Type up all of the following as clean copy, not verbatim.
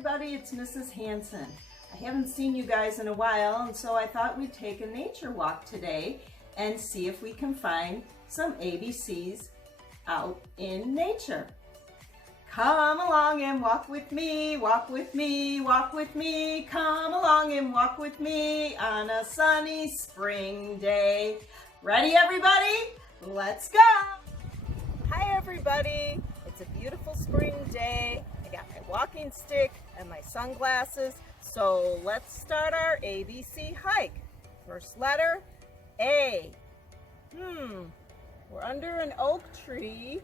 everybody, it's Mrs. Hansen. I haven't seen you guys in a while, and so I thought we'd take a nature walk today and see if we can find some ABCs out in nature. Come along and walk with me, walk with me, walk with me. Come along and walk with me on a sunny spring day. Ready, everybody? Let's go! Hi, everybody. It's a beautiful spring day. I got my walking stick and my sunglasses. So let's start our ABC hike. First letter, A. We're under an oak tree.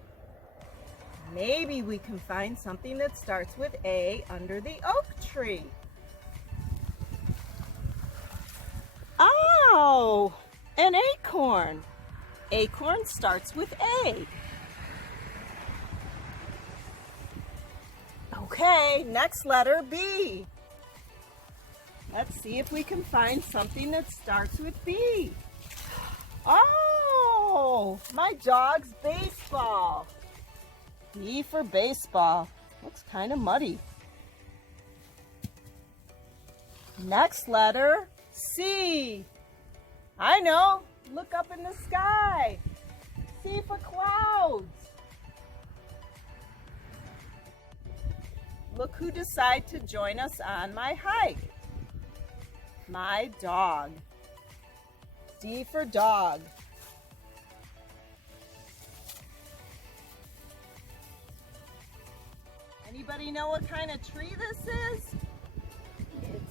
Maybe we can find something that starts with A under the oak tree. Oh, an acorn. Acorn starts with A. Okay, next letter, B. Let's see if we can find something that starts with B. Oh, my dog's baseball. B for baseball. Looks kind of muddy. Next letter, C. I know, look up in the sky. C for clouds. Look who decided to join us on my hike. My dog. D for dog. Anybody know what kind of tree this is? It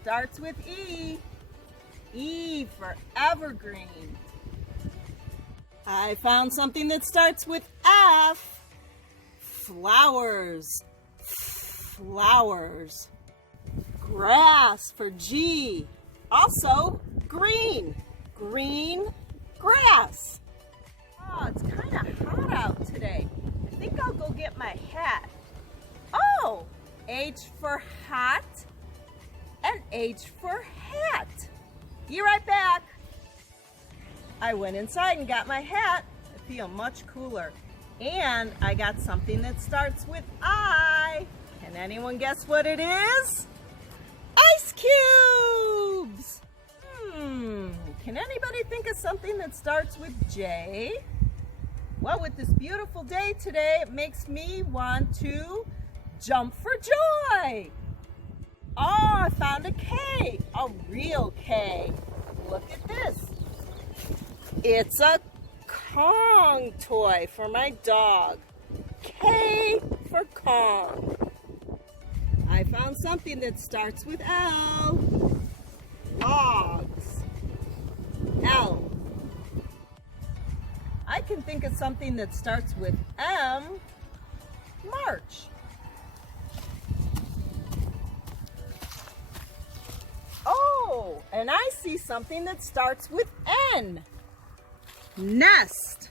starts with E. E for evergreen. I found something that starts with F. Flowers. Flowers. Grass for G. Also green. Green grass. Oh, it's kind of hot out today. I think I'll go get my hat. Oh, H for hot and H for hat. Be right back. I went inside and got my hat. I feel much cooler. And I got something that starts with I. Can anyone guess what it is? Ice cubes! Can anybody think of something that starts with J? Well, with this beautiful day today, it makes me want to jump for joy. Oh, I found a K, a real K. Look at this. It's a Kong toy for my dog. K for Kong. I found something that starts with L. Logs. L. I can think of something that starts with M. March. Oh, and I see something that starts with N. Nest.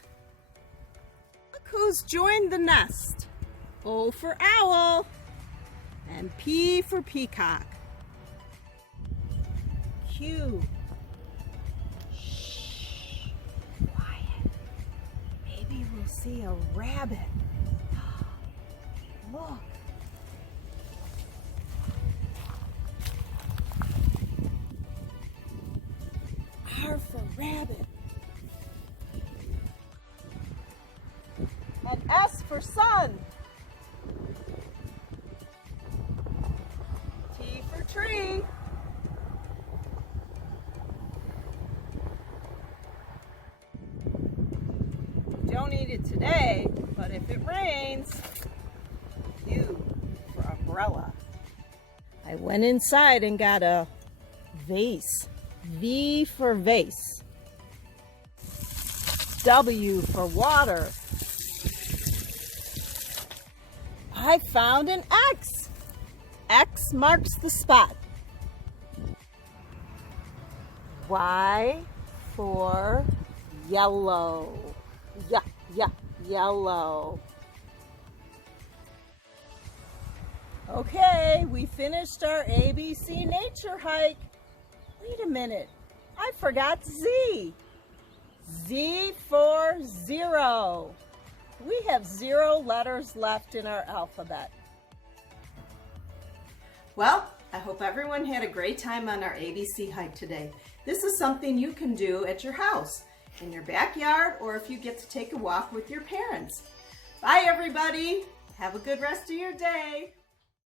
Look who's joined the nest. O for owl. And P for peacock. Q. Shh. Quiet. Maybe we'll see a rabbit. Look. R for rabbit. And S for sun. T for tree. Don't need it today, but if it rains, U for umbrella. I went inside and got a vase. V for vase. W for water. I found an X. X marks the spot. Y for yellow. Yellow. Okay, we finished our ABC nature hike. Wait a minute, I forgot Z. Z for zero. We have 0 letters left in our alphabet. Well, I hope everyone had a great time on our ABC hike today. This is something you can do at your house, in your backyard, or if you get to take a walk with your parents. Bye everybody. Have a good rest of your day.